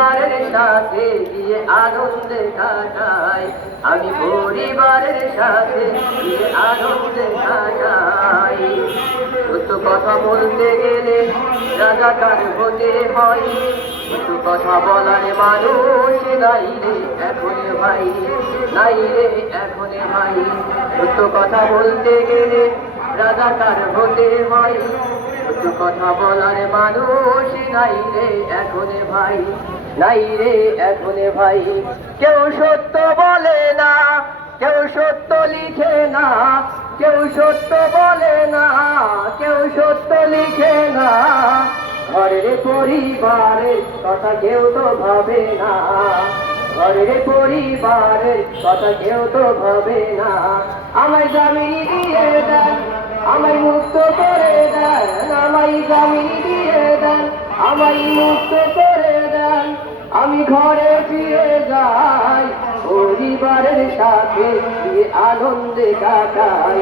পরিবারের সাথে গিয়ে আনন্দে কাটাই। আমি পরিবারের সাথে গিয়ে আনন্দে কাটাই। সত্য কথা বলতে গেলে রাজাকার হতে হয়। সত্য কথা বলার মানুষ নাই রে, এখন ভাই। নাই রে, এখন ভাই। সত্য কথা বলতে গেলে রাজাকার হতে হয়। সত্য কথা বলার মানুষ নাই রে, এখন ভাই। নাই রে, এখন ভাই। কেউ সত্য বলে না, কেউ সত্য লিখে না, কেউ সত্য বলে না, কেউ সত্য লিখে না। ঘরের পরিবারের কথা কেউ তো ভাবে না। ঘরের পরিবারের কথা কেউ তো ভাবে না। আমায় জামিনি দিয়ে দেন। আমায় মুক্ত করে দেন, আমায় জামিনি দিয়ে দেন, আমায় মুক্ত করে দেন। আমি ঘরে ফিরে যাই, পরিবারের সাথে গিয়ে আনন্দে কাটাই।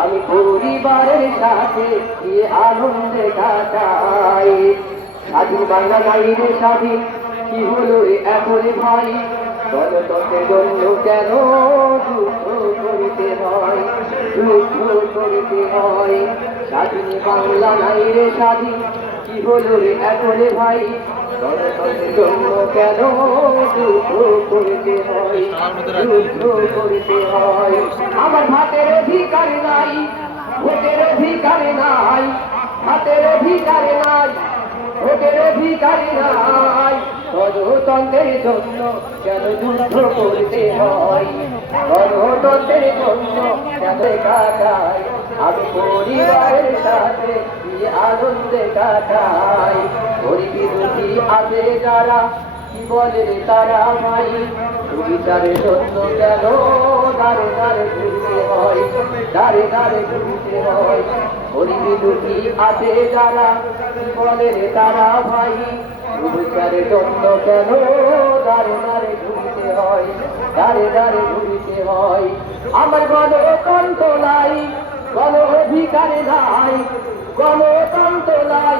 আমি পরিবারের সাথে গিয়ে আনন্দে কাটাই। স্বাধীন বাংলা নাইরে স্বাধীন কি হলো এখন ভাই কেন করিতে হয়? যুদ্ধ করিতে হয়। স্বাধীন বাংলা নাইরে স্বাধীন, কি হলো রে ভাই? জন্য কেন যুদ্ধ করিতে হয়? যুদ্ধ করিতে হয়। আমার ভাতের অধিকার নাই, ভোটের অধিকার নাই হাতের অধিকার নাই, ভোটের অধিকার নাই। গণতন্ত্রের জন্য কেন যুদ্ধ করতে হয়? গণতন্ত্রের জন্য কেন কাটাই আমি পরিবারের সাথে গিয়ে আনন্দে কাটাই? পরিবিরোধী আছে যারা, কি বলে তারা ভাই? বিচারের জন্য কেন দাঁড়ে ঘুরতে হয়? দাঁড়ে দাঁড়ে ঘুরতে হয়। পরিবিরোধী আছে যারা, কি তারা ভাই? বিচারের জন্য কেন? দাঁড়ে দাঁড়ে ঘুরতে হয় দাঁড়ে দাঁড়ে ঘুরতে হয়। আমার গণতন্ত্র নাই গণ অধিকার নাই। গণতন্ত্র নাই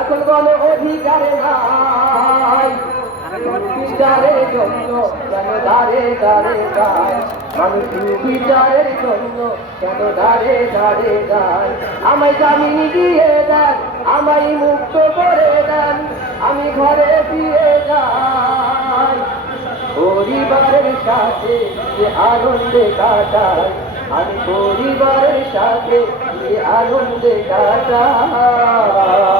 এখন গণ অধিকার নাই আমায় জামিনি দিয়ে দেন, আমায় ফিরে যাই পরিবারের সাথে যে আনন্দে কাটায় আমি পরিবারের সাথে যে আনন্দে কাটাই